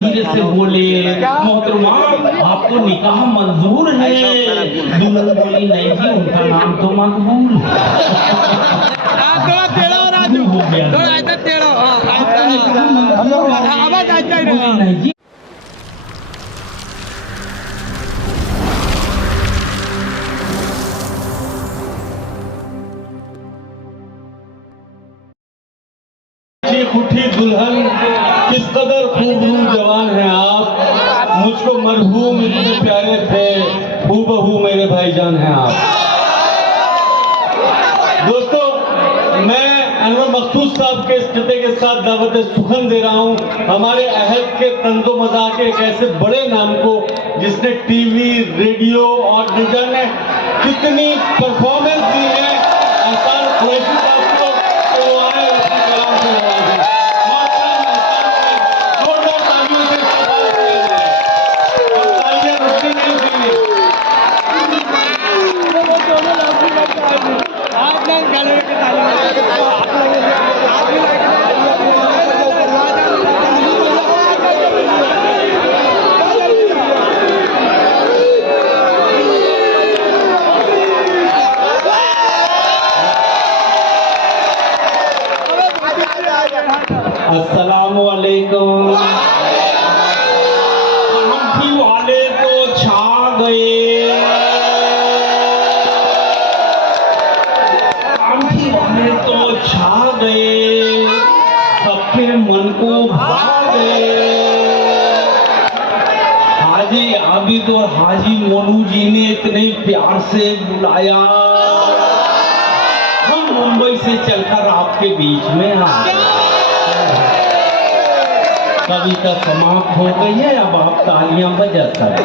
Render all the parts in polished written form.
धीरे से बोले, मोहतरमा आपको निकाह मंजूर है। दुल्हन बोली नहीं जी, उनका नाम तो मकबूल है। हो गया नहीं जी। उठी दुल्हन, किस कदर खूबसूरत जवान है आप, मुझको मरहूम इतने प्यारे थे, हूबहू मेरे भाईजान हैं आप। दोस्तों, मैं अनवर मखसूस साहब के इस किते के साथ दावत सुखन दे रहा हूं हमारे अहद के तंजो मजाक के एक ऐसे बड़े नाम को जिसने टीवी, रेडियो और मीडिया ने कितनी परफॉर्मेंस दी है। आसान खुशी साहब को तो आए अपने कलाम से नवाजें। अस्सलामु अलैकुम। कांठी वाले तो छा गए, कांठी वाले तो छा गए, सबके मन को भा गए। हाजी आबिद और हाजी मोनू जी ने इतने प्यार से बुलाया, हम मुंबई से चलकर आपके बीच में आ गए। कविता समाप्त हो गई है, अब आप तालियां बजाता है।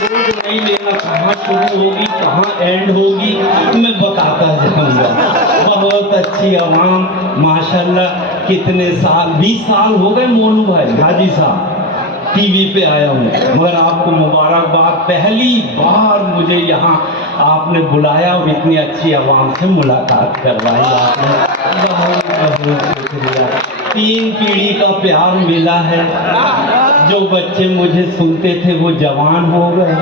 लोग नहीं लेना कहाँ शुरू होगी कहाँ एंड होगी मैं बताता जाऊंगा। बहुत अच्छी आवाम माशाल्लाह। कितने साल, 20 साल हो गए मोनू भाई, हाजी साहब टीवी पे आया हूँ, मगर आपको मुबारकबाद। पहली बार मुझे यहाँ आपने बुलाया और इतनी अच्छी आवाम से मुलाकात करवाई आपने, बहुत बहुत शुक्रिया। 3 पीढ़ी का प्यार मिला है। जो बच्चे मुझे सुनते थे वो जवान हो गए,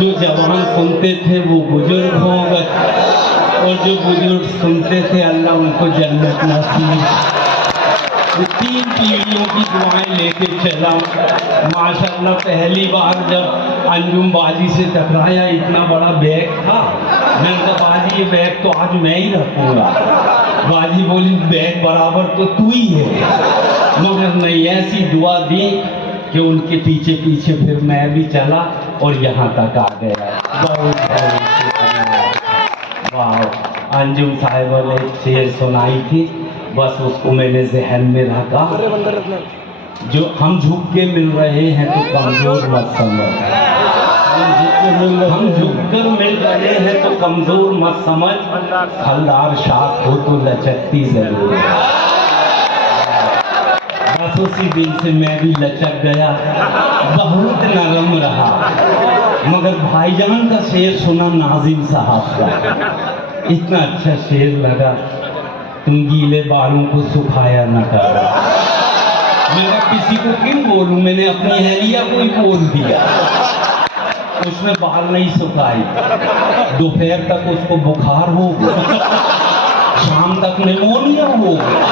जो जवान सुनते थे वो बुजुर्ग हो गए, और जो बुजुर्ग सुनते थे अल्लाह उनको जन्नत नसीब। 3 पीढ़ियों की दुआएं लेके चला माशाल्लाह। पहली बार जब अंजुम बाजी से टकराया, इतना बड़ा बैग था, मैंने कहा बाजी ये बैग तो आज मैं ही रखूंगा। बाजी बोली बैग बराबर तो तू ही है, मगर नहीं, ऐसी दुआ दी कि उनके पीछे पीछे फिर मैं भी चला और यहाँ तक आ गया। बहुत बहुत शुक्रिया। वाह, अंजुम साहिबा ने शेर सुनाई थी, बस उसको मैंने जहन में रखा। जो हम झुक के मिल रहे हैं तो कमजोर मत समझ, हम झुककर मिल रहे हैं तो कमजोर मत समझ, फलदार शाख हो तो लचकती जरूर। बस उसी दिन से मैं भी लचक गया, बहुत नरम रहा। मगर भाईजान का शेर सुना नाजिम साहब का, इतना अच्छा शेर लगा, तुम गीले बालों को सुखाया न करो। मैं किसी को क्यों बोलूं, मैंने अपनी अहलिया को ही बोल दिया। उसने बाल नहीं सुखाई, दोपहर तक उसको बुखार हो गया, शाम तक निमोनिया हो गया।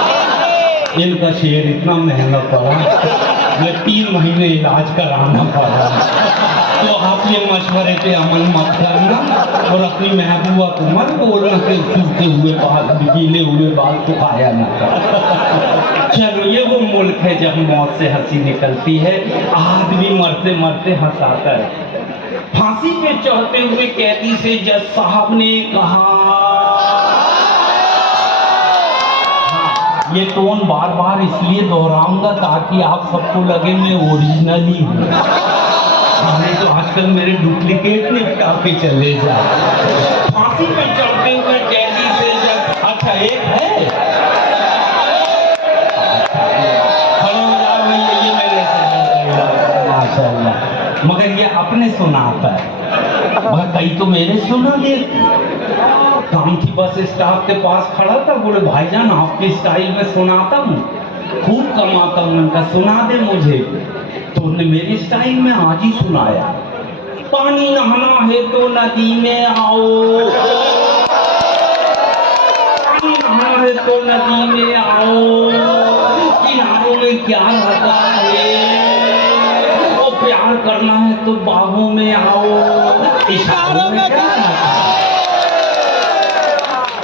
इनका शेर इतना महंगा पड़ा, मैं 3 महीने इलाज कराना पड़ा। तो आप ये मशवरे पे अमल मत करना और अपनी महबूबा को मत बोलना कि सूखे हुए बाल, गीले हुए बाल सुखाया ना कर। चलो, ये वो मुल्क है जब मौत से हंसी निकलती है, आदमी मरते मरते हंसाता है। फांसी पे चढ़ते हुए कैदी से जज साहब ने कहा, ये टोन बार बार इसलिए दोहराऊंगा ताकि आप सबको लगे मैं ओरिजिनल ही हूँ, नहीं तो आजकल मेरे डुप्लीकेट निपटा के चले जाए। फांसी पे चढ़ते हुए कैदी से जज, अच्छा एक है, खड़े हो जाओ, ये मेरे माशाल्लाह। मगर ये अपने सुनाता है, मगर कई तो मेरे सुना देते। कामठी बस स्टॉप के पास खड़ा था, बोले भाईजान आपके स्टाइल में सुनाता हूँ, खूब खूब कमाता हूँ। मैंने कहा सुना दे मुझे। तो उन्होंने मेरी स्टाइल में आज ही सुनाया, पानी नहाना है तो नदी में आओ, पानी नहाना है तो नदी में आओ, किनारों में क्या रहता है, वो प्यार करना है तो बाहों में आओ, इशारों में क्या रहता है।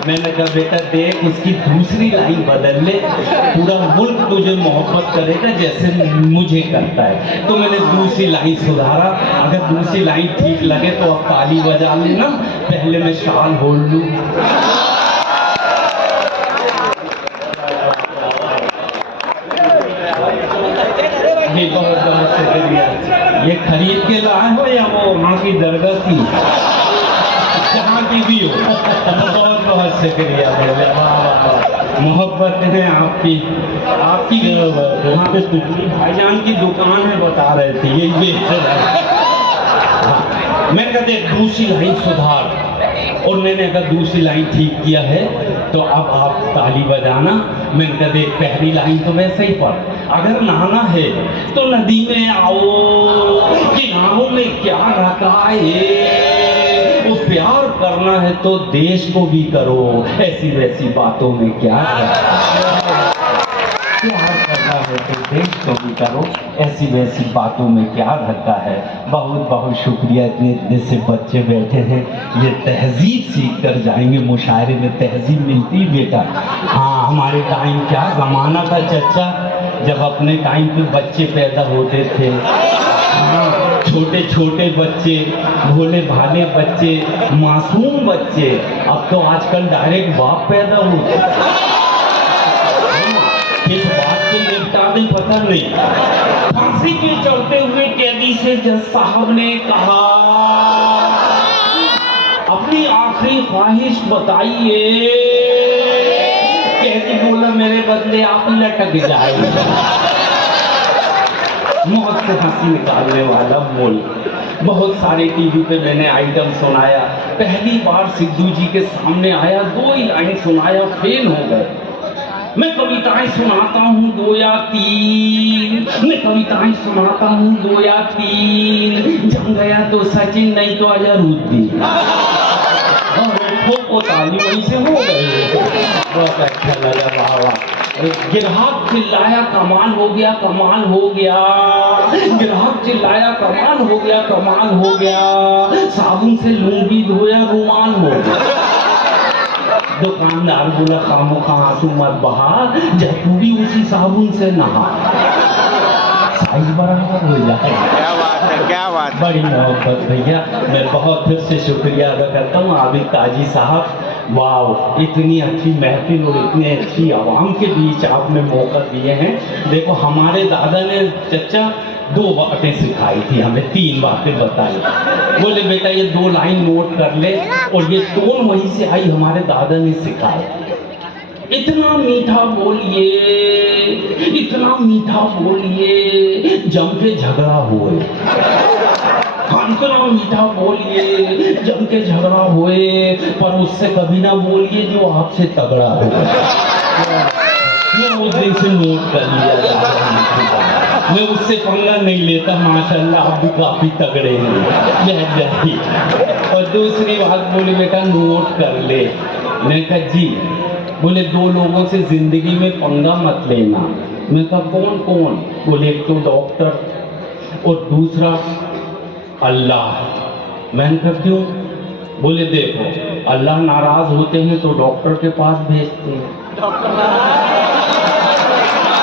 मैंने कहा बेटा देख उसकी दूसरी लाइन बदल ले, पूरा मुल्क तुझे मोहब्बत करेगा जैसे मुझे करता है। तो मैंने दूसरी लाइन सुधारा, अगर दूसरी लाइन ठीक लगे तो अब ताली बजा लेना, पहले मैं शाल ओढ़ लूं। ये बहुत बहुत शुक्रिया। ये खरीद के लाए हो या वो वहाँ की दरगाह की, जहाँ की भी हो, बहुत बहुत शुक्रिया। मोहब्बत है आपकी, आपकी वहाँ पे भाईजान की दुकान है, बता रहे थे यही बेच रहे हैं। मैं कहते दूसरी लाइन सुधार, और मैंने अगर दूसरी लाइन ठीक किया है तो अब आप ताली बजाना। मैंने कहा देख पहली लाइन तो वैसे ही पढ़, अगर नहाना है तो नदी में आओ, किनारों में क्या रखा है, वो प्यार करना है तो देश को भी करो, ऐसी वैसी बातों में क्या है, प्यार करना है तो देश को भी करो, ऐसी वैसी बातों में क्या धक्का है। बहुत बहुत शुक्रिया। इतने इतने से बच्चे बैठे हैं, ये तहजीब सीख कर जाएंगे, मुशायरे में तहजीब मिलती बेटा। हाँ हमारे टाइम क्या ज़माना था चच्चा, जब अपने टाइम पे बच्चे पैदा होते थे, हाँ छोटे छोटे बच्चे, भोले भाले बच्चे, मासूम बच्चे। अब तो आजकल डायरेक्ट बाप पैदा होते, इस बात को निपटा दें पता नहीं। फांसी पे चढ़ते हुए कैदी से जज साहब ने कहा अपनी आखिरी ख्वाहिश बताइए, कैदी बोला मेरे बदले आप लटक जाएंगे। मौत से हंसी निकालने वाला बोल। बहुत सारे टीवी पे मैंने आइटम सुनाया, पहली बार सिद्धू जी के सामने आया, 2 ही लाइन सुनाया, फेल हो गए। मैं कविताएं सुनाता हूँ 2 या 3, मैं कविताएं सुनाता हूँ 2 या 3, जम गया तो सचिन नहीं तो अजहरुद्दीन, और ताली वहीं से हो गई। बहुत अच्छा लगा, वाह वाह। ग्राहक चिल्लाया कमाल हो गया, कमाल हो गया, ग्राहक चिल्लाया कमाल हो गया, कमाल हो गया, साबुन से लुंगी धोया रुमाल हो गया। दुकानदार बोला खामोखा आंसू मत बहा, जब तू भी उसी साबुन से नहा, साइज बराबर हो जाए। क्या बात है, क्या बात। बड़ी मोहब्बत भैया। मैं बहुत फिर से शुक्रिया अदा करता हूँ आबिद ताजी साहब। वाह इतनी अच्छी महफिल और इतनी अच्छी आवाम के बीच आपने मौका दिए हैं। देखो हमारे दादा ने चचा 2 बातें सिखाई थी हमें, 3 बातें बताई। बोले बेटा ये 2 लाइन नोट कर ले, और ये टोन वहीं से आई, हमारे दादा ने सिखाया। इतना मीठा बोलिए, इतना मीठा बोलिए, जम के झगड़ा हुए। इतना मीठा बोलिए, जम के झगड़ा हुए, पर उससे कभी ना बोलिए जो आपसे तगड़ा हो। मैं उस दिन से नोट कर लिया, मैं उससे पंगा नहीं लेता। माशाल्लाह आप भी काफी तगड़े हैं। और दूसरी बात बोले बेटा नोट कर ले। मैंने कहा जी। बोले 2 लोगों से जिंदगी में पंगा मत लेना। मैं कहा कौन कौन? बोले एक तो डॉक्टर और दूसरा अल्लाह। मैंने कहा क्यों? बोले देखो अल्लाह नाराज होते हैं तो डॉक्टर के पास भेजते हैं,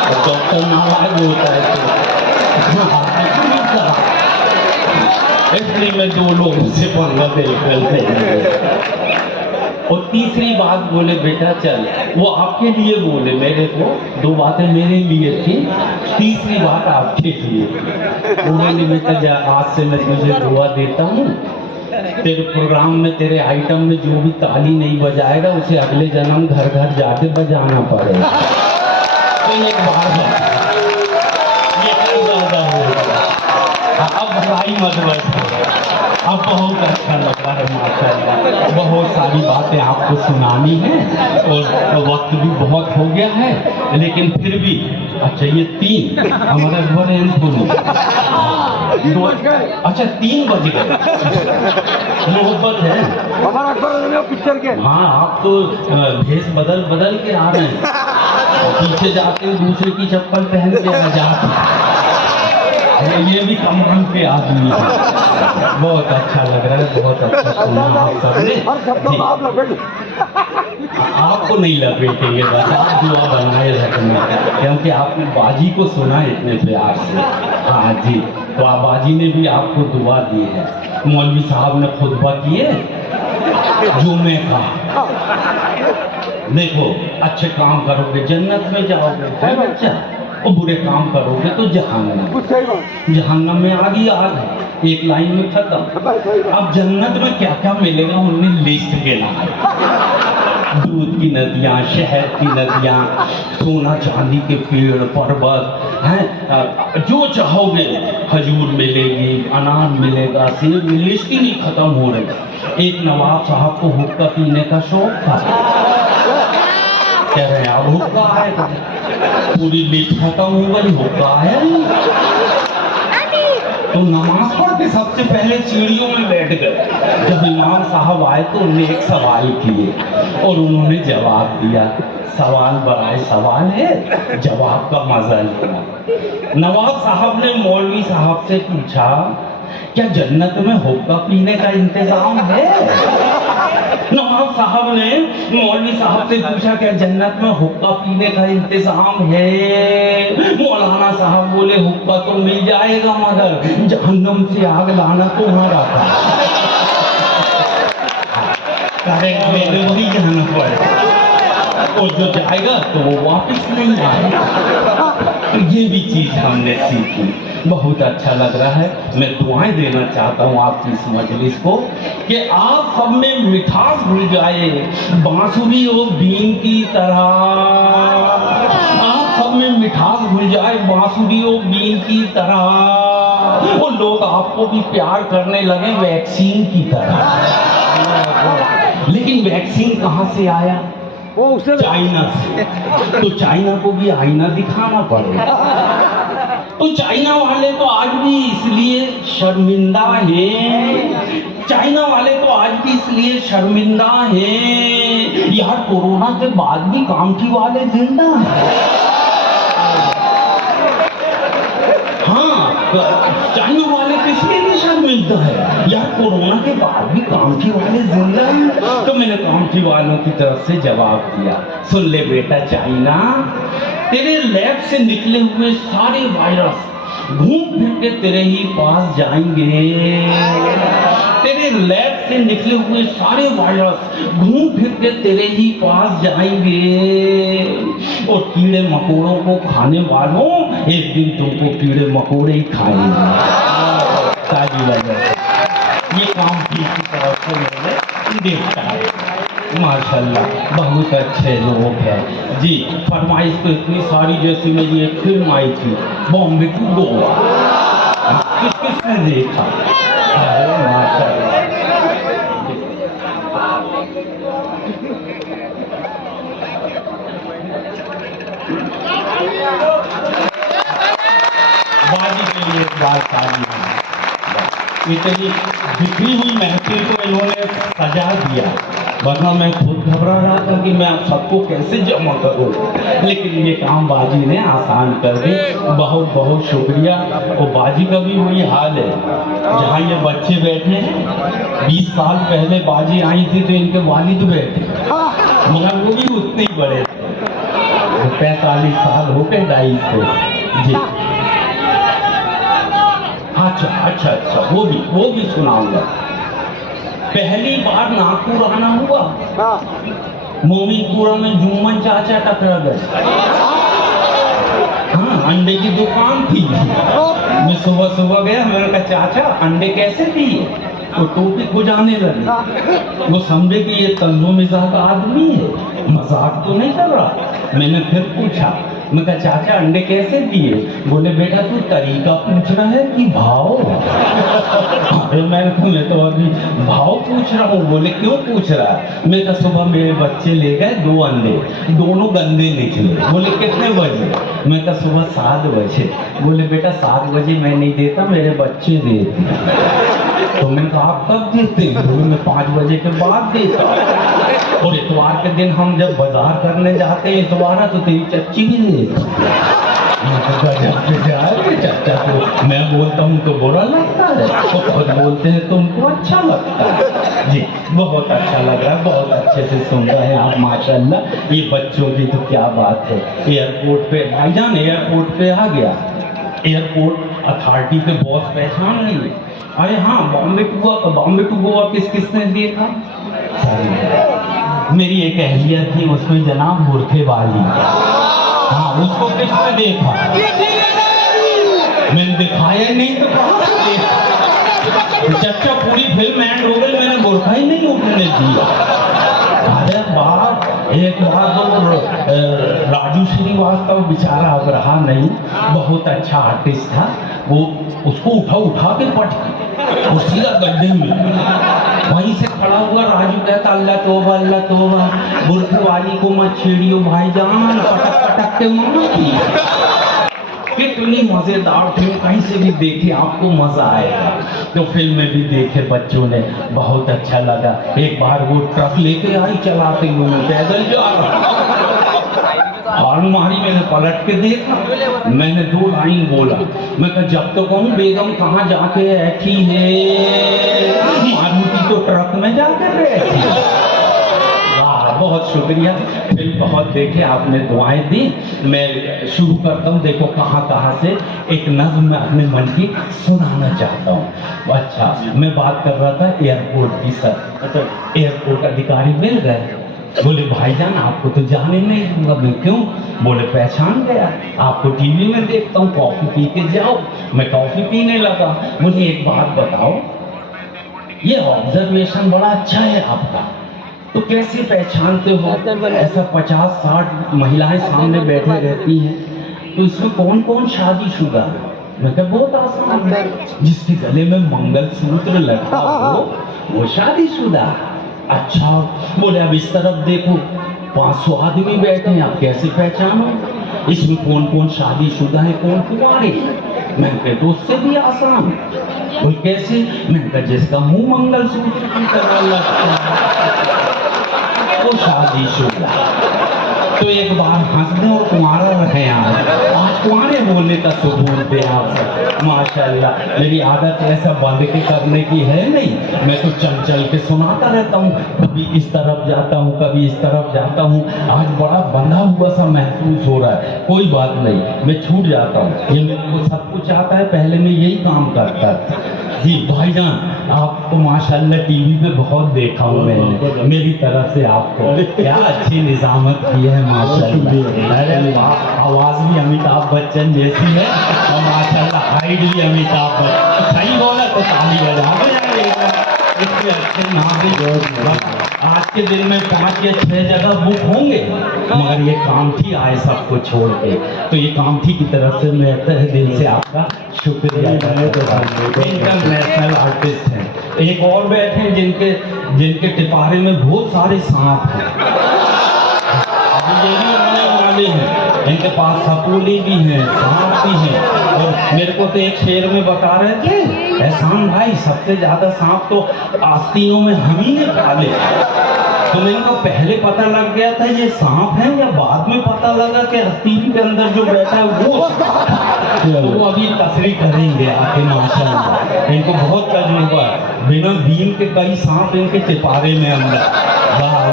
और डॉक्टर नाराज होता है तो इसलिए मैं 2 लोगों से पंगा लेकर। और तीसरी बात बोले बेटा चल, वो आपके लिए बोले, मेरे को 2 बातें मेरे लिए थी, तीसरी बात आपके लिए। उन्होंने बेटा जा आज से मैं तुझे दुआ देता हूँ, तेरे प्रोग्राम में तेरे आइटम में जो भी ताली नहीं बजाएगा उसे अगले जन्म घर घर जाके बजाना पड़ेगा। तो एक बार ये ज्यादा होगा, अब भाई मत बच। अब बहुत अच्छा लग रहा है माशाल्लाह। बहुत सारी बातें आपको सुनानी है और वक्त भी बहुत हो गया है, लेकिन फिर भी अच्छा ये 3 हमारा घर है दोनों। अच्छा 3 बज गए। मोहब्बत है हमारा अकबर पिक्चर के। हाँ आप तो भेष बदल बदल के आ रहे हैं, पीछे जाते दूसरे की चप्पल पहन के आ जाते। ये भी कमाल के आदमी है। बहुत अच्छा लग रहा है, बहुत अच्छा सुना आप सबने। जी। आपको नहीं लपेटेंगे, बस आप दुआ बनाए रखना, क्योंकि आपने बाजी को सुना इतने प्यार से। हाँ जी, तो बाजी ने भी आपको दुआ दी है। मौलवी साहब ने खुतबा किए जुम्मे का, देखो अच्छे काम करोगे जन्नत में जाओगे, है बच्चा, और बुरे काम करोगे तो जहन्नम। जहन्नम में आग ही आग है, एक लाइन में खत्म। अब जन्नत में क्या क्या मिलेगा उन्होंने लिस्ट गिना है। दूध की नदियाँ, शहद की नदियाँ, सोना चांदी के पेड़ पर्वत हैं, जो चाहोगे खजूर मिलेगी, अनार मिलेगा, सेब, लिस्ट ही नहीं खत्म हो रही। एक नवाब साहब को हुक्का पीने का शौक था, कह रहे हैं अब हुक्का आएगा, पूरी लिस्ट खत्म हो गई, हुक्का आया नहीं। तो नमाज पढ़ के सबसे पहले सीढ़ियों में बैठ गए। जब इमाम साहब आए तो उन्हें एक सवाल किए और उन्होंने जवाब दिया। सवाल बराए सवाल है, जवाब का मजा लिया। नवाब साहब ने मौलवी साहब से पूछा, क्या जन्नत में हुक्का पीने का इंतजाम है? नवाब साहब ने मौलवी साहब से पूछा, क्या जन्नत में हुक्का पीने का इंतजाम है? मौलाना साहब बोले, हुक्का तो मिल जाएगा मगर जहन्नम से आग लाना तुम्हारा था। मैंने वही जाना पड़ेगा, और जो जाएगा तो वो वापस नहीं आएगा। ये भी चीज हमने सीखी, बहुत अच्छा लग रहा है। मैं दुआएं देना चाहता हूँ आपकी इस मजलिस को कि आप सब में मिठास भूल जाए, बांसुरी और बीन की तरह। आप सब में मिठास भूल जाए, बांसुरी और बीन की तरह। वो लोग आपको भी प्यार करने लगे वैक्सीन की तरह। लेकिन वैक्सीन कहाँ से आया? वो उससे चाइना से। तो चाइना को भी आईना दिखाना पड़ेगा। तो चाइना वाले तो आज भी इसलिए शर्मिंदा हैं, चाइना वाले तो आज भी इसलिए शर्मिंदा हैं, यार कोरोना के बाद भी कामठी वाले जिंदा हैं। हाँ, चाइना वाले तो इसलिए भी शर्मिंदा है, यार कोरोना के बाद भी कामठी वाले जिंदा हैं। तो मैंने कामठी वालों की तरफ से जवाब दिया, सुन ले बेटा चाइना, तेरे लैब से निकले हुए सारे वायरस घूम फिर के तेरे ही पास जाएंगे। तेरे लैब से निकले हुए सारे वायरस घूम फिर के तेरे ही पास जाएंगे, और कीड़े मकोड़ों को खाने वालों एक दिन तुमको कीड़े मकोड़े ही खाएंगे। ताजी वजह ये काम की तरफ से मैंने देखा है। माशाल्लाह बहुत अच्छे लोग हैं जी। फरमाइश तो इतनी सारी, जैसी मेरी एक फिल्म आई थी बॉम्बे टू गोवा, किसने देखा? अरे माशाल्लाह, बाजी के लिए एक बात सारी है। इतनी बिखरी हुई महफिल को इन्होंने सजा दिया, वरना मैं खुद घबरा रहा था कि मैं आप सबको कैसे जमा करूं, लेकिन ये काम बाजी ने आसान कर दी। बहुत बहुत शुक्रिया। और बाजी का भी वही हाल है, जहाँ ये बच्चे बैठे हैं, 20 साल पहले बाजी आई थी तो इनके वालिद बैठे, मगर वो भी उतने ही बड़े थे, 45 साल हो गए दाई को जी। अच्छा, वो भी सुनाऊंगा। पहली बार नागपुर आना हुआ, मोमीनपुरा में जुम्मन चाचा टकरा गए। हाँ, अंडे की दुकान थी। मैं सुबह गया, मैंने कहा चाचा अंडे कैसे दिए? तो टोपी खुजाने लगे। वो समझे कि ये तंजो मिजाज आदमी है, मजाक तो नहीं कर रहा। मैंने फिर पूछा मैं कहा चाचा अंडे कैसे दिए? बोले बेटा तू तरीका पूछ रहा है कि भाव? अरे मैंने कहा मैं तो अभी भाव पूछ रहा हूँ। बोले क्यों पूछ रहा है? मैं कहा सुबह मेरे बच्चे ले गए 2 अंडे, दोनों गंदे निकले। बोले कितने बजे? मैं कहा सुबह 7 बजे। बोले बेटा 7 बजे मैं नहीं देता, मेरे बच्चे देते। तो मैंने कहा आप कब देते हैं? बोले मैं 5 बजे के बाद देता। और इतवार के दिन हम जब बाजार करने जाते हैं इतवार तो तेरी चच्ची भी देती। चाचा को मैं बोलता हूँ तो बुरा लगता है, तो खुद बोलते हैं तुमको अच्छा लगता है। जी बहुत अच्छा लग रहा है, बहुत अच्छे से सुन रहे हैं आप माशाल्लाह। ये बच्चों की तो क्या बात है। एयरपोर्ट पे भाईजान, एयरपोर्ट पे आ गया, एयरपोर्ट अथॉरिटी पे बॉस पहचान लिए। अरे हाँ, बॉम्बे टू गोवा किसने देखा? मेरी एक अहलिया थी, उसमें जनाब बुरखे वाली। हाँ, उसको किसने देखा? मैंने दिखाया नहीं तो कहाँ से देखा? चच्चा पूरी फिल्म एंड हो गई, मैंने बुरखा ही नहीं उठने दिया। अरे बात एक बार तो राजू श्रीवास्तव बेचारा अब रहा नहीं, बहुत अच्छा आर्टिस्ट था वो, उसको उठा के पट और सीधा गड्ढे में वहीं से खड़ा हुआ। राजू कहता अल्लाह तोबा, बुरखे वाली को मत छेड़ियो भाईजान, पटक पटक के मारती। कितनी मजेदार फिल्म, कहीं से भी देखे आपको मजा आएगा। तो फिल्म में भी देखे बच्चों ने, बहुत अच्छा लगा। एक बार वो ट्रक लेके आई चलाते हुए, पैदल जा रहा, हॉर्न मारी, मैंने पलट के देखा, मैंने 2 लाइन बोला। मैं कहा जब तो कहूँ बेगम कहाँ जाके बैठी है? मारुति तो ट्रक में जाकर बैठी। वाह बहुत शुक्रिया, फिल्म बहुत देखे आपने, दुआएं दी। मैं शुरू करता हूँ, देखो कहाँ कहाँ से एक नज़्म मैं अपने मन की सुनाना चाहता हूँ। अच्छा, मैं बात कर रहा था एयरपोर्ट की। सर एयरपोर्ट अधिकारी मिल गए, बोले भाईजान आपको तो जाने नहीं दूंगा। मैं क्यों? बोले पहचान गया, आपको टीवी में देखता हूँ, कॉफी पी के जाओ। मैं कॉफी पीने लगा। मुझे एक बात बताओ, ये ऑब्जर्वेशन बड़ा अच्छा है आपका, तो कैसे पहचानते हो? ऐसा 50-60 महिलाएं सामने बैठे रहती हैं, तो इसमें कौन कौन शादीशुदा है? मैं कहा बहुत आसान है, जिसके गले में मंगलसूत्र लगा हो वो शादीशुदा। अच्छा, बोले अब इस तरफ देखो 500 आदमी बैठे हैं, आप कैसे पहचानो इसमें कौन कौन शादीशुदा है कौन कुंवारे? मैंने कहा तो उससे भी आसान। बोले कैसे? मैंने कहा जिसका मुंह मंगलसूत्र की तरह लगता है वो शादीशुदा। तो एक बार हंस दे और कुंवारा रहे आज कुंवारे बोलने का सबूत दे आप। माशाल्लाह, मेरी आदत ऐसा बंद के करने की है नहीं, मैं तो चल चल के सुनाता रहता हूँ, कभी इस तरफ जाता हूँ कभी इस तरफ जाता हूँ। आज बड़ा बंधा हुआ सा महसूस हो रहा है, कोई बात नहीं, मैं छूट जाता हूँ। ये मेरे को सब कुछ आता है, पहले मैं यही काम करता था। जी भाईजान, आपको माशाल्लाह टीवी पे बहुत देखा हूँ मैंने, मेरी तरफ से आपको क्या अच्छी निजामत की है माशाल्लाह। अरे आवाज भी अमिताभ बच्चन जैसी है और माशाल्लाह हाइट भी अमिताभ बच्चन। सही बोला तो ताली बजा दो। इतने अच्छे नाम आज के दिन में 5 या 6 जगह बुक होंगे, मगर ये कामठी आए सबको छोड़ के, तो ये कामठी की तरफ से मैं तहे दिल से आपका शुक्रिया। इंटरनेशनल आर्टिस्ट हैं। एक और बैठे हैं जिनके टिपारे में बहुत सारे सांप हैं, अभी ये भी आने वाले हैं, इनके पास सपूली भी हैं सांप भी हैं। और मेरे को तो एक शेर में बता रहे थे एहसान भाई, सबसे ज्यादा सांप तो आस्तीनों में हम ही ने पाले। तो मेरे को पहले पता लग गया था ये सांप है, या बाद में पता लगा कि आस्तीन के अंदर जो बैठा है वो तो वो अभी तस्रीह करेंगे आके माशाल्लाह। इनको बहुत तजुर्बा है, बिना दीन के कई सांप इनके टिपारे में अंदर,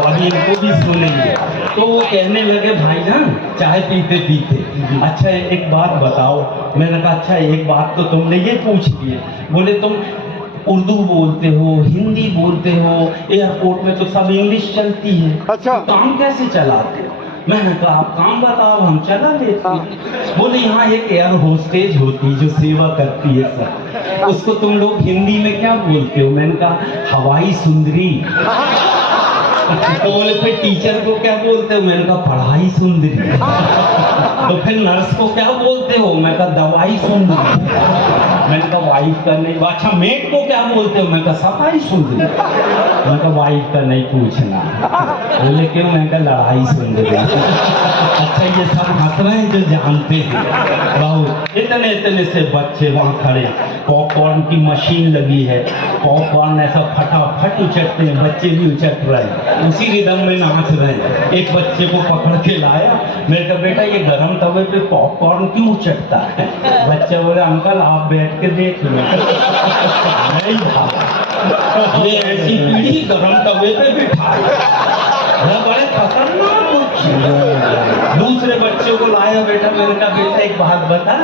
अभी इनको भी सुनेंगे। तो वो कहने लगे भाईजान चाय पीते पीते, अच्छा एक बात बताओ। मैंने कहा अच्छा एक बात तो तुमने ये पूछ ली। बोले तुम उर्दू बोलते हो, हिंदी बोलते हो, एयरपोर्ट में तो सब इंग्लिश चलती है, अच्छा तो काम कैसे चलाते हो? मैंने कहा आप काम बताओ हम चला लेते हैं। बोले यहाँ एक एयर होस्टेज होती जो सेवा करती है सर, उसको तुम लोग हिंदी में क्या बोलते हो? मैंने कहा हवाई सुंदरी। तो बोले फिर टीचर को क्या बोलते हो? मैंने कहा पढ़ाई सुंदरी। तो फिर नर्स को क्या बोलते हो? मैं कहा दवाई सुंदरी। मैंने कहा वाइफ का नहीं। अच्छा मेट को क्या बोलते हो? मैं कहा सफाई सुंदरी। मैं कहा वाइफ का नहीं पूछना। बोले क्यों? मैं कहा लड़ाई सुंदरी। अच्छा ये सब हंस रहे हैं जो जानते हैं। बहुत इतने इतने से बच्चे वहाँ खड़े, पॉपकॉर्न की मशीन लगी है, पॉपकॉर्न ऐसा फटाफट उचटते हैं, बच्चे भी उचट रहे हैं, उसी रिदम में नाच रहे हैं। एक बच्चे को पकड़ के लाया, मैंने कहा बेटा ये गरम तवे पे पॉपकॉर्न क्यों उचटता है? बच्चा बोला अंकल आप बैठ के देख लो। नहीं भाई, ये ऐसी पीढ़ी गरम तवे पे बिठाई, बड़े खतरनाक। दूसरे बच्चे को लाया, बेटा मैंने कहा बेटा एक बात बता,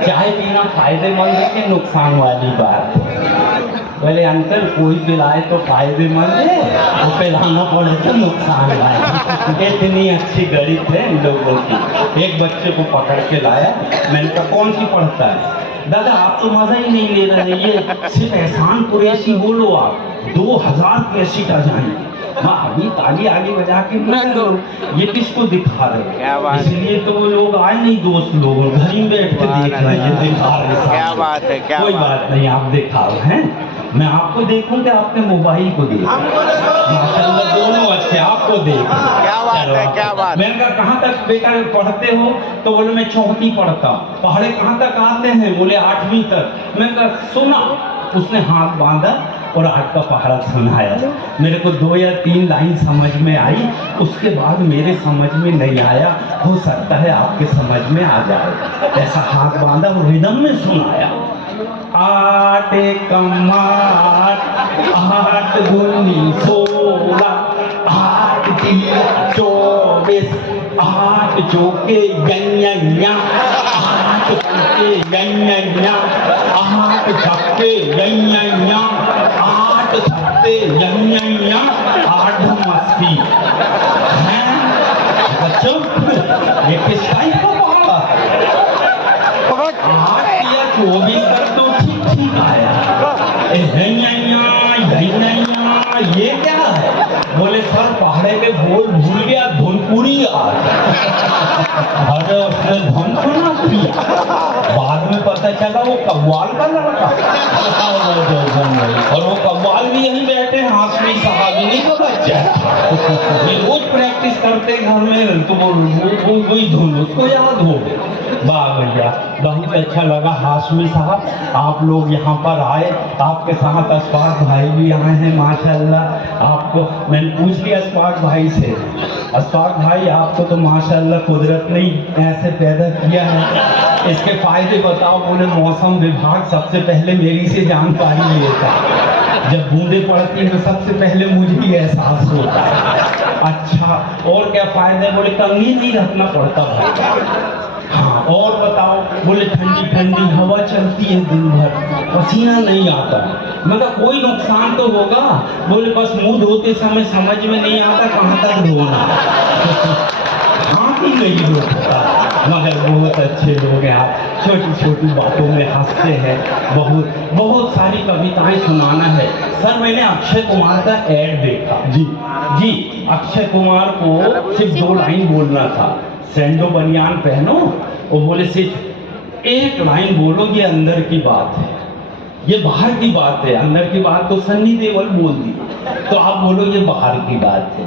चाय पीना फायदेमंद है कि नुकसान वाली बात? बोले अंकल कोई पिलाए तो फायदेमंद है, वो पिलाना पड़े तो नुकसान है। इतनी अच्छी गणित है इन लोगों की। एक बच्चे को पकड़ के लाया, मैंने कहा कौन सी पढ़ता है? दादा आप तो मजा ही नहीं ले रहे, ये सिर्फ एहसान कुरैशी बोलो आप 2000 कैसेट आ जाएंगे। हाँ अभी ताली आगे बजा के ये किसको दिखा रहे हैं? इसलिए तो वो लोग आए नहीं, दोस्त लोग घर ही बैठ के देख रहे हैं, ये दिखा रहे हैं। क्या बात है, क्या कोई बात नहीं, आप दिखाओ हैं, मैं आपको देखूं कि आपके मोबाइल को देखूं? माशाल्लाह दोनों अच्छे, आपको देख। क्या बात है, क्या बात। मैंने कहा कहाँ तक बेटा पढ़ते हो? तो बोले मैं 4वीं पढ़ता। पहाड़े कहाँ तक आते हैं? बोले 8वीं तक। मैंने कहा सुना। उसने हाथ बांधा और 8 का पहाड़ा सुनाया। मेरे को 2 या 3 लाइन समझ में आई, उसके बाद मेरे समझ में नहीं आया। हो सकता है आपके समझ में आ जाए। ऐसा हाथ बांधा और रिदम में सुनाया। 8 कम 8 दूनी 16, 8 3 24, 8 चौके गैया, 8 पंचे गैया, 8 छक्के गैया, 8 छक्के गैया, 8 मस्ती हैं बच्चों। ये किस टाइप का पहाड़ा है? 8 या 24 तक तो ठीक ठीक आया। ये क्या है? बोले सर पहाड़े पे बोल भूल गया, धुनपुरी यार। अरे उसने धुन सुना दिया, बाद में पता चला वो कव्वाल का लड़का। और वो कव्वाल भी यहीं बैठे हैं, हाशमी साहब नहीं का बच्चा। ये रोज प्रैक्टिस करते घर में, तो वो कोई धुन उसको याद हो गई। वाह भैया बहुत अच्छा लगा हाशमी साहब, आप लोग यहाँ पर आए, आपके साथ अशफाक भाई भी आए हैं माशाल्लाह। आपको मैंने पूछ लिया अशफाक भाई से, अशफाक भाई आपको तो माशाल्लाह कुदरत ने ऐसे पैदा किया है, इसके फायदे बताओ। बोले मौसम विभाग सबसे पहले मेरी से जानकारी लेता, जब बूंदे पड़ती हैं सबसे पहले मुझे ही एहसास होता है। अच्छा और क्या फायदे? बोले कंघी नहीं रखना पड़ता भाई। हाँ और बताओ? बोले ठंडी ठंडी हवा चलती है दिन भर, पसीना नहीं आता। मतलब कोई नुकसान तो होगा? बोले बस मुंह धोते समय समझ में नहीं आता कहाँ तक धोना। हाथ ही नहीं धोता। मगर बहुत अच्छे लोग हैं आप, छोटी छोटी बातों में हंसते हैं। बहुत बहुत सारी कविताएं सुनाना है। सर मैंने अक्षय कुमार का एड देखा जी जी, अक्षय कुमार को सिर्फ 2 लाइन बोलना था, सैंडो बनियान पहनो, और बोले सिर्फ 1 लाइन बोलो, ये अंदर की बात है, ये बाहर की बात है। अंदर की बात तो सन्नी देओल बोल दी, तो आप बोलो ये बाहर की बात है।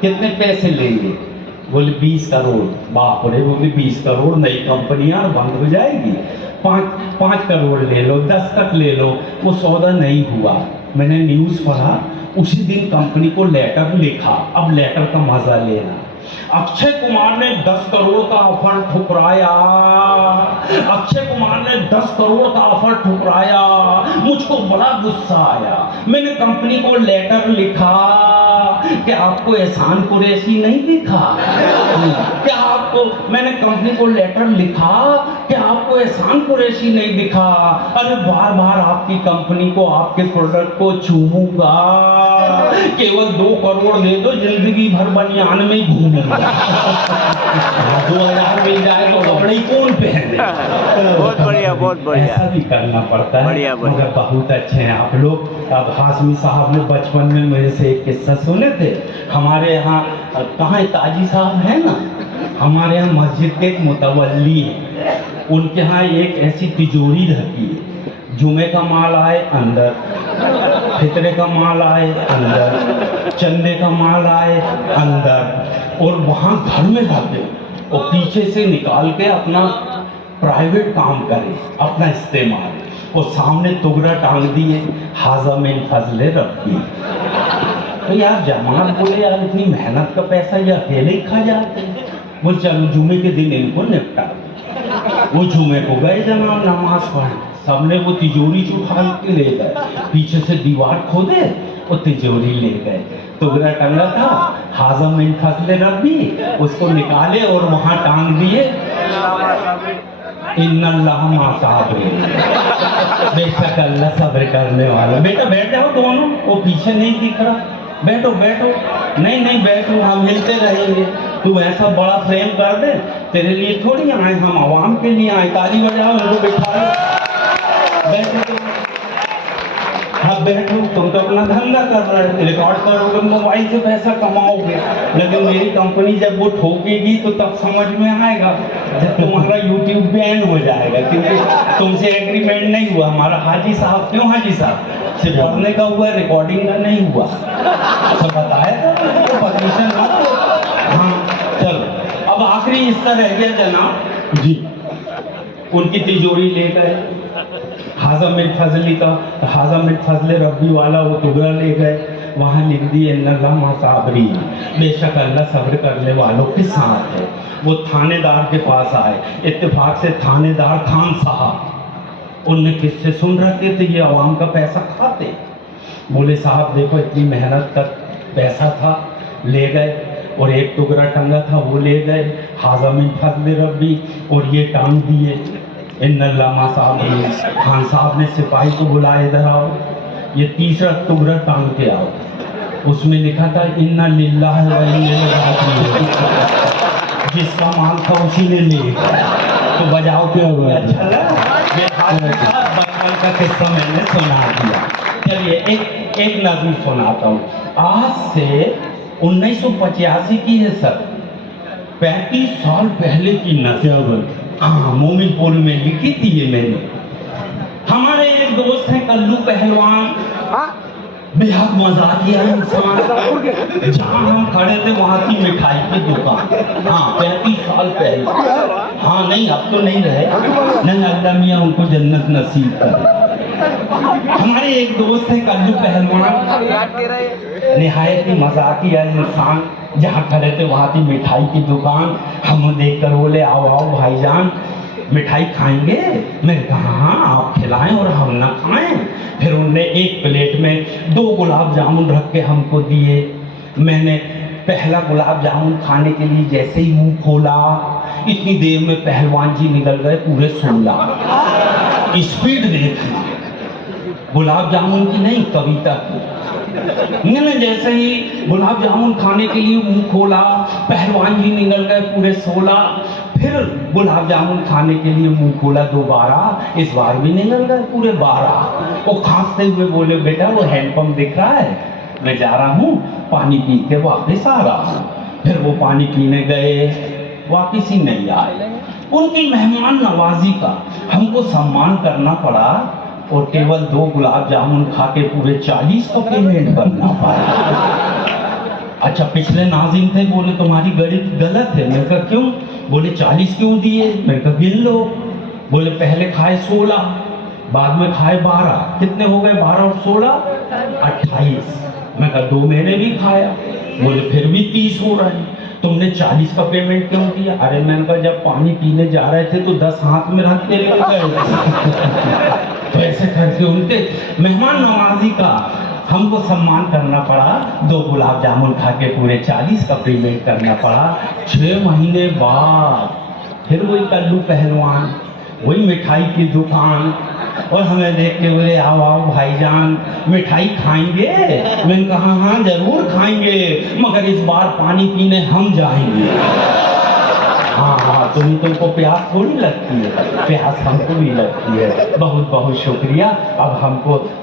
कितने पैसे लेंगे? बोले 20 करोड़। बाप रे, बोले 20 करोड़, नई कंपनियां बंद हो जाएगी। 5 करोड़ ले लो, 10 तक ले लो। वो सौदा नहीं हुआ। मैंने न्यूज़ पढ़ा, उसी दिन कंपनी को लेटर लिखा। अब लेटर का मजा लेना। अक्षय कुमार ने 10 करोड़ का ऑफर ठुकराया। अक्षय कुमार ने 10 करोड़ का ऑफर ठुकराया। मुझको बड़ा गुस्सा आया। मैंने कंपनी को लेटर लिखा कि आपको एहसान कुरैशी नहीं दिखा, क्या आपको आपको मैंने कंपनी को लेटर लिखा कि आपको एहसान कुरैशी नहीं दिखा। अरे बार बार आपकी कंपनी को, आपके प्रोडक्ट को चूमूंगा, केवल 2 करोड़ दे दो, जिंदगी भर बनियान में ही घूमूंगा। 2000 मिल जाए तो कपड़े कौन पहने। बहुत बढ़िया, बहुत बढ़िया। ऐसा भी करना पड़ता है। बढ़िया, बढ़िया। मगर बहुत अच्छे हैं आप लोग। अब हाशमी साहब ने बचपन में मेरे से एक किस्सा सुने थे। हमारे यहाँ कहाँ ताजी साहब है ना, हमारे यहाँ मस्जिद के एक मुतवल्ली है, उनके यहाँ एक ऐसी तिजोरी रहती है, जुमे का माल आए अंदर, फितरे का माल आए अंदर, चंदे का माल आए अंदर, और वहाँ घर में रखे और पीछे से निकाल के अपना प्राइवेट काम करे, अपना इस्तेमाल, और सामने तुगरा टांग दिए, हाजा में फजले रख दिए। तो यार जमात बोले यार इतनी मेहनत का पैसा ये अकेले ही खा जाते हैं। बोल चलो जुमे के दिन इनको निपटा दो। वो जुमे को गए जनाब नमाज पढ़े, सबने वो तिजोरी उठा के ले गए, पीछे से दीवार खोदे वो तिजोरी ले गए, तुगरा टंगा था, हाजम में फसले रबी, उसको निकाले और वहां टांग दिए। इन्नल्लाह मा साबिरीन, बेशक अल्लाह सब्र करने वाला। बेटा बैठ जाओ दोनों, वो पीछे नहीं दिख रहा, बैठो बैठो। नहीं नहीं बैठो, हम मिलते रहेंगे। तू ऐसा बड़ा फ्रेम कर दे, तेरे लिए थोड़ी आए, हम आवाम के लिए आए। ताली बजाओ, उनको बिठा लो, बैठो तो। हाँ बैठो, तुम तो अपना धंधा कर रहे हो, रिकॉर्ड करोगे, मोबाइल से पैसा कमाओगे, लेकिन मेरी कंपनी जब वो ठोकेगी तो तब समझ में आएगा जब तुम्हारा यूट्यूब बैन हो जाएगा, क्योंकि तुमसे एग्रीमेंट नहीं हुआ। हमारा हाजी साहब, क्यों हाजी साहब, सिर्फ पढ़ने का हुआ, रिकॉर्डिंग का नहीं हुआ। सब बताया तो परमिशन दो। हाँ चलो, अब आखिरी हिस्सा रह गया जनाब जी। उनकी तिजोरी ले गए, हाजम बिन फजली का, हाजम बिन फजले रब्बी वाला वो टुकड़ा ले गए, वहाँ लिख दिए इन्नल्लाह मा साबिरीन, बेशक अल्लाह सब्र करने वालों के साथ है। वो थानेदार के पास आए, इत्तेफाक से थानेदार खान साहब, उनने किससे सुन रखे थे ये आवाम का पैसा खाते। बोले साहब देखो इतनी मेहनत का पैसा था, ले गए, और एक टुकड़ा टंगा था वो ले गए, हाजम बिन फजले रब्बी, और ये टांग दिए इन्नल्लाह मा साबिरीन। खान साहब ने सिपाही को बुलाया, इधर आओ, ये तीसरा टुकड़ा टांग के आओ। उसमें लिखा था इन्ना लिल्लाहि व इन्ना इलैहि राजिऊन, जिसका माल था उसी ने ले गया। तो बजाओ क्या हुआ, अच्छा लगा। बचपन का किस्सा मैंने सुना दिया। चलिए एक नज़्म सुनाता हूँ। आज से 1985 की है सर, 35 साल पहले की नज़्म। हाँ, मोमिनपुर में लिखी थी ये मैंने। हमारे एक दोस्त हैं कल्लू पहलवान, बेहद मजाकिया इंसान। जहाँ हम खड़े थे वहाँ की मिठाई की दुकान। हाँ 35 साल पहले। हाँ नहीं अब तो नहीं रहे, नहीं अल्लाह मियाँ उनको जन्नत नसीब करे। हमारे एक दोस्त है कल्लू पहलवान, निहायत ही मजाकिया इंसान। जहाँ खड़े थे वहाँ की मिठाई की दुकान। हम देख कर बोले आओ आओ भाईजान मिठाई खाएंगे। मैंने कहा हाँ आप खिलाएं और हम ना खाएं। फिर उनने एक प्लेट में 2 गुलाब जामुन रख के हमको दिए। मैंने पहला गुलाब जामुन खाने के लिए जैसे ही मुंह खोला, इतनी देर में पहलवान जी निकल गए पूरे 16। स्पीड देखना, गुलाब जामुन की नहीं कविता की। मैंने जैसे ही गुलाब जामुन खाने के लिए मुंह खोला, पहलवान जी निकल गए पूरे 16। फिर गुलाब जामुन खाने के लिए मुंह खोला दोबारा, इस बार भी निकल गए पूरे 12। वो खांसते हुए बोले बेटा वो हैंडपंप दिख रहा है, मैं जा रहा हूँ पानी पी के वापस आ रहा हूँ। फिर वो पानी पीने गए, वापस ही नहीं आए। उनकी मेहमान नवाजी का हमको सम्मान करना पड़ा और केवल 2 गुलाब जामुन खा के पूरे 40 का पेमेंट करना पड़ा। अच्छा पिछले नाज़िम थे, बोले तुम्हारी गणित गलत है। मैंने कहा क्यों? बोले 40 क्यों दिए? मैंने कहा गिन लो। बोले पहले खाए 16, बाद में खाए 12, कितने हो गए 12 और 16? 28। मैं कहा 2 महीने भी खाया। बोले फिर भी 30 हो रहा है, तुमने 40 का पेमेंट क्यों किया? अरे मैंने कहा जब पानी पीने जा रहे थे तो 10 हाथ में रख के लेके गए। तो ऐसे करके उनके मेहमान नवाजी का हमको सम्मान करना पड़ा, 2 गुलाब जामुन खा के पूरे 40 का पेमेंट करना पड़ा। 6 महीने बाद फिर वही कल्लू पहलवान, वही मिठाई की दुकान, और हमें देख के बोले आओ आओ भाईजान मिठाई खाएंगे। मैंने कहा हाँ जरूर खाएंगे, मगर इस बार पानी पीने हम जाएंगे। हाँ हाँ तुमको प्यास थोड़ी लगती है, प्यास हमको भी लगती है। बहुत बहुत शुक्रिया। अब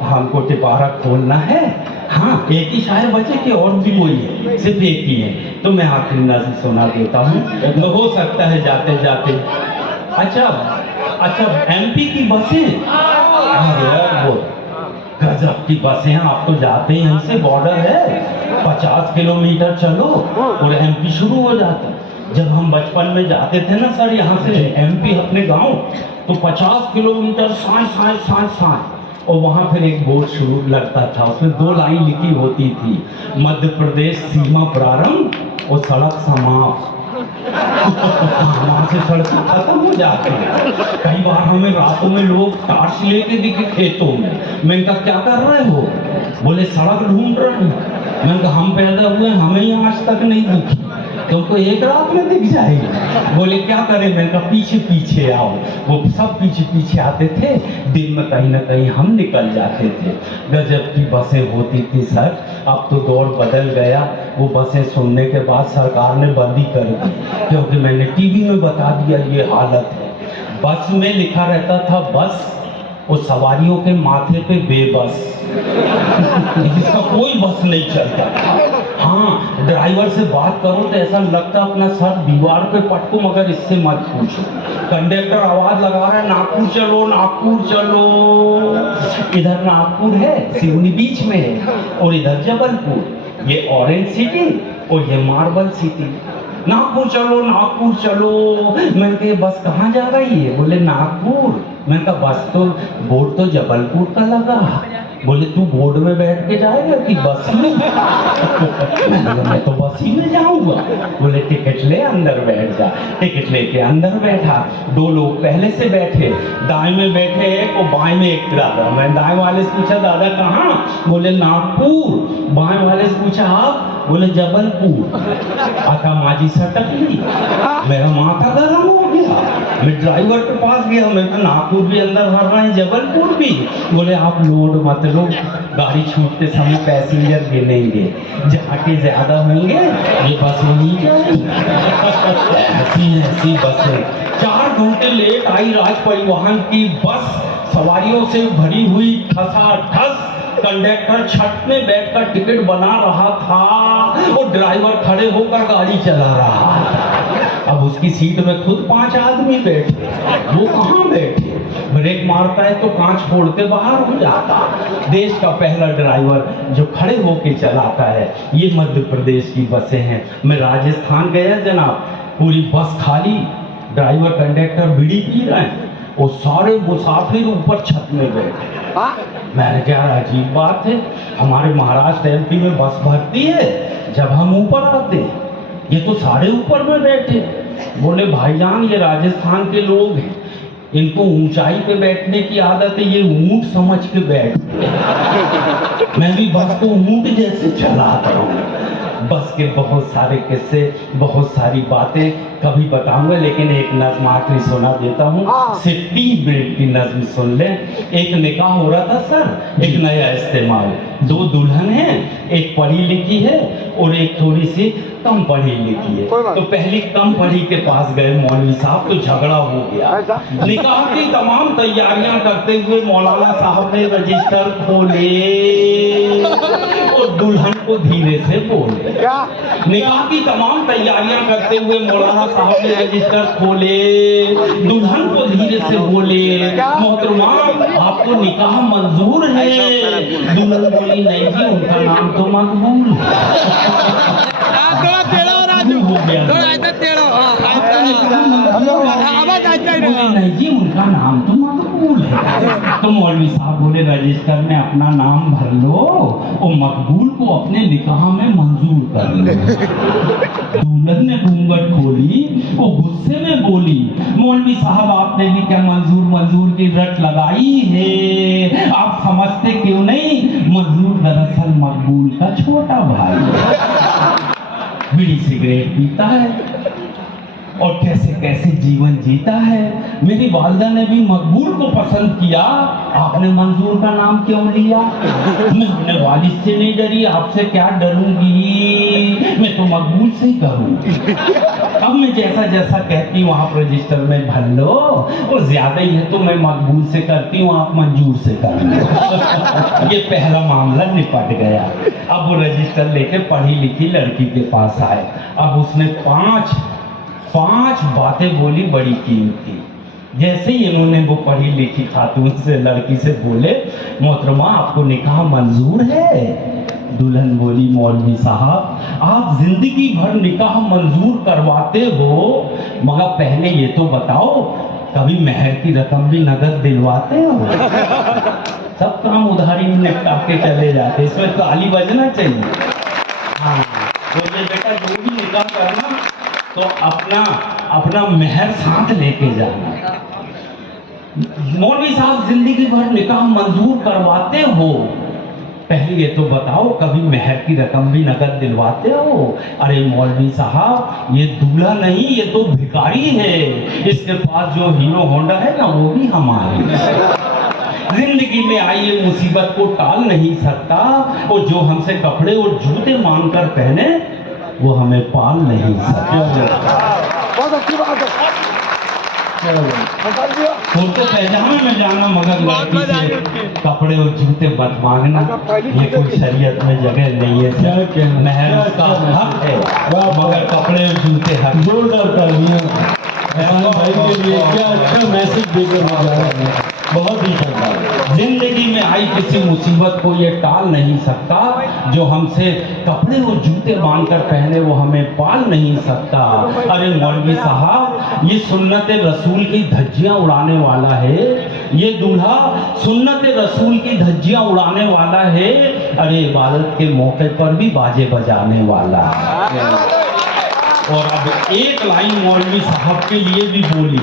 हमको टिपारा खोलना है। हाँ एक ही शायर बचे कि और भी कोई है? सिर्फ एक ही है। तो मैं आखिरी नज़्म सुना देता हूँ, तो हो सकता है जाते जाते। अच्छा एमपी की बसें, अरे वो गजब की बसें हैं। आप तो जाते हैं, यहीं से बॉर्डर है, 50 किलोमीटर चलो और एमपी शुरू हो जाता है। जब हम बचपन में जाते थे ना सर यहाँ से एमपी अपने गांव, तो 50 किलोमीटर साए, और वहाँ फिर एक बोर्ड शुरू लगता था, उसमें 2 लाइन लिखी होती थी, मध्य प्रदेश सीमा प्रारंभ और सड़क समाप्त। वहाँ से सड़क खत्म हो जाती है। कई बार हमें रातों में लोग टार्च लेके दिखे खेतों में। मैंने कहा क्या कर रहे हो? बोले सड़क ढूंढ रहे हैं। मैंने कहा हम पैदा हुए हमें ही आज तक नहीं दिखी, तुमको एक रात में दिख जाएगी। बोले क्या करें? मैंने कहा पीछे पीछे आओ। वो सब पीछे पीछे आते थे, दिन में कहीं ना कहीं हम निकल जाते थे। गजब की बसें होती थी सर। अब तो दौर बदल गया, वो बसें सुनने के बाद सरकार ने बंद ही कर दी, क्योंकि मैंने टीवी में बता दिया ये हालत है। बस में लिखा रहता था बस, और सवारियों के माथे पे बेबस, जिसका कोई बस नहीं चलता। हाँ ड्राइवर से बात करो तो ऐसा लगता अपना सर दीवार पे पटको, मगर इससे मत पूछो। कंडक्टर आवाज लगा रहा है नागपुर चलो नागपुर चलो। इधर नागपुर है, सिवनी बीच में है, और इधर जबलपुर। ये ऑरेंज सिटी और ये मार्बल सिटी। नागपुर चलो नागपुर चलो। मैंने कहा बस कहाँ जा रही है? बोले नागपुर। मैंने कहा बस तो बोर्ड तो जबलपुर का लगा। बोले तू बोर्ड में बैठ के जाएगा कि बस में? मैं तो बस ही में जाऊंगा। बोले टिकट ले अंदर बैठ जा। टिकट लेके अंदर बैठा, 2 लोग पहले से बैठे, दाएं में बैठे एक और बाएं में एक दादा। मैं दाएं वाले से पूछा दादा कहाँ? बोले नागपुर। बाएं वाले से पूछा आप? बोले जबलपुर। आका माजी सटक ली, मेरा माथा गर्म हो गया। मैं ड्राइवर के पास गया, मैं तो नागपुर भी अंदर भर रहे हैं जबलपुर भी। बोले आप लोड मत लो, गाड़ी छूटते समय पैसेंजर गिनेंगे, जहाँ के ज्यादा होंगे ये बस नहीं जाएगी। ऐसी बसें 4 घंटे लेट आई राज परिवहन की बस, सवारियों से भरी हुई ठसाठस। कंडक्टर छत में बैठकर टिकट बना रहा था और ड्राइवर खड़े होकर गाड़ी चला रहा। अब उसकी सीट में खुद 5 आदमी बैठे, वो कहाँ बैठे? ब्रेक मारता है तो कांच फोड़ के बाहर हो जाता। देश का पहला ड्राइवर जो खड़े होके चलाता है। ये मध्य प्रदेश की बसें हैं। मैं राजस्थान गया जनाब, पूरी बस खाली, ड्राइवर कंडक्टर बीड़ी पी रहे हैं और सारे मुसाफिर ऊपर छत में बैठे। मैंने कहा अजीब बात है, हमारे महाराष्ट्र एमपी में बस भरती है, जब हम ऊपर आते ये तो सारे ऊपर में बैठे। बोले भाईजान ये राजस्थान के लोग हैं, इनको ऊंचाई पे बैठने की आदत है, ये ऊंट समझ के बैठते। मैं भी बस को ऊंट जैसे चलाता हूँ। बस के बहुत सारे किस्से, बहुत सारी बातें कभी बताऊंगा, लेकिन एक नज्म आखिरी सुना देता हूँ। सिर्फ 3 मिनट की नज्म सुन ले। एक निकाह हो रहा था सर, एक नया इस्तेमाल। 2 दुल्हन हैं, एक पढ़ी लिखी है और एक थोड़ी सी कम पढ़ी लिखी है। तो पहली कम पढ़ी के पास गए मौलवी साहब, तो झगड़ा हो गया। निकाह की तमाम तैयारियां करते हुए मौलाना साहब ने रजिस्टर खोले और दुल्हन को धीरे से बोले। निकाह की तमाम तैयारियां करते हुए मौलाना साहब ने रजिस्टर खोले, दुल्हन को धीरे से बोले मोहतरमा आपको निकाह मंजूर है? दुल्हन बोली नहीं जी उनका नाम तो मकबूल है। नहीं जी उनका नाम तो मकबूल है। तो मौलवी साहब बोले रजिस्टर में अपना नाम भर लो और मकबूल को अपने निकाह में मंजूर कर लो। दुल्हन ने घूंघट खोली, वो गुस्से में बोली मौलवी साहब आपने भी क्या मंजूर की रट लगाई है? आप समझते क्यों नहीं? मंजूर दरअसल मकबूल का छोटा भाई बीड़ी सिगरेट पीता है और कैसे कैसे जीवन जीता है। मेरी वालिदा ने भी मकबूल को पसंद किया, आपने मंजूर का नाम क्यों लिया? मैं अपने वालिद से नहीं डरी, आपसे क्या डरूंगी, मैं तो मकबूल से ही करूं। अब मैं जैसा जैसा कहती हूँ आप रजिस्टर में भर लो, और ज्यादा ही है तो मैं मकबूल से करती हूँ, आप मंजूर से कर लो। ये पहला मामला निपट गया। अब वो रजिस्टर लेके पढ़ी लिखी लड़की के पास आए। अब उसने पांच बातें बोली बड़ी कीमती। जैसे ही इन्होंने वो पढ़ी लिखी खातून से लड़की से बोले, मोहतरमा आपको निकाह मंजूर है? दुल्हन बोली, मौलवी साहब आप जिंदगी भर निकाह मंजूर करवाते हो, मगर पहले ये तो बताओ कभी मेहर की रकम भी नगद दिलवाते हो? सब काम उधारी में निपटा के चले जाते, इसमें ताली बजना चाहिए। हाँ बोलिए बेटा जो भी निकाह करना तो अपना मेहर साथ लेके जाना। मौलवी साहब जिंदगी भर निकाह मंजूर करवाते हो, पहले ये तो बताओ कभी मेहर की रकम भी नकद दिलवाते हो? अरे मौलवी साहब ये दूल्हा नहीं, ये तो भिखारी है, इसके पास जो हीरो होंडा है ना वो भी हमारे। जिंदगी में आई ये मुसीबत को टाल नहीं सकता, और जो हमसे कपड़े और जूते मांग कर पहने वो हमें पाल नहीं सकता। बहुत अच्छी बात है। कुर्ते पैजामे में जाना मगर लड़की से कपड़े और जूते मत मांगना, ये कोई शरीयत में जगह नहीं है। महर उसका हक है मगर कपड़े और जूते हक। जोरदार तालियां भाई के लिए, क्या अच्छा मैसेज देकर जा रहे हैं, बहुत ही शानदार। जिंदगी में आई किसी मुसीबत को ये टाल नहीं सकता, जो हमसे कपड़े और जूते बांध कर पहने वो हमें पाल नहीं सकता। अरे मौलवी साहब ये सुन्नत रसूल की धज्जियां उड़ाने वाला है, ये दूल्हा सुन्नत रसूल की धज्जियां उड़ाने वाला है। अरे इबादत के मौके पर भी बाजे बजाने वाला है। और अब एक लाइन मौलवी साहब के लिए भी बोली,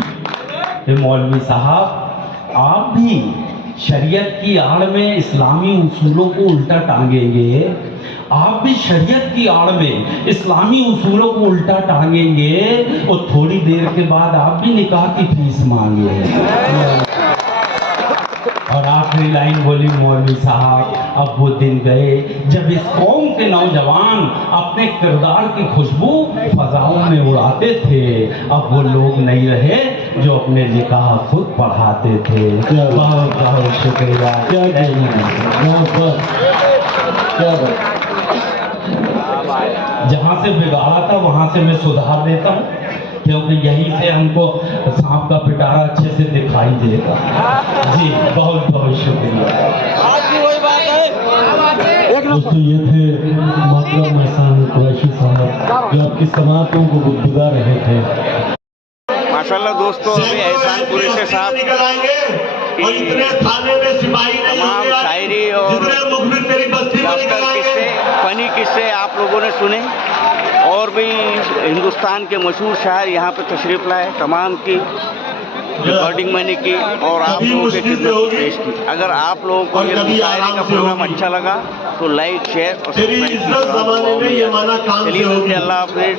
मौलवी साहब आप भी शरीयत की आड़ में इस्लामी उसूलों को उल्टा टांगेंगे, आप भी शरीयत की आड़ में इस्लामी उसूलों को उल्टा टांगेंगे, और थोड़ी देर के बाद आप भी निकाह की फीस मांगे। और आखिरी लाइन बोली मौलवी साहब अब वो दिन गए जब इस कौम के नौजवान अपने किरदार की खुशबू फजाओं में उड़ाते थे। अब वो लोग नहीं रहे जो अपने निकाह खुद पढ़ाते थे। बहुत बहुत शुक्रिया। क्या जहाँ से बिगाड़ा था वहाँ से मैं सुधार देता हूँ, क्योंकि यहीं से हमको सांप का पिटारा अच्छे से दिखाई देगा। जी बहुत बहुत शुक्रिया। दोस्तों ये थे मोहतरम एहसान कुरैशी साहब जो आपकी समातों को गुदगुदा रहे थे। माशाल्लाह दोस्तों, अभी एहसान कुरैशी साहब और इतने थाने में सिपाही नहीं तमाम होंगे, शायरी और जितने मुखबिर तेरी बस्ती में निकल किस्से, आएंगे। फनी किस्से आप लोगों ने सुने, और भी हिंदुस्तान के मशहूर शायर यहाँ पे तशरीफ लाए, तमाम की रिकॉर्डिंग मैंने की और आप लोगों के खिदमत में पेश की। अगर आप लोगों को ये शायरी का प्रोग्राम अच्छा लगा तो लाइक शेयर और तेरी इज्जत ज़माने में ये माना काम से चलिए होगी। अल्लाह हाफिज़।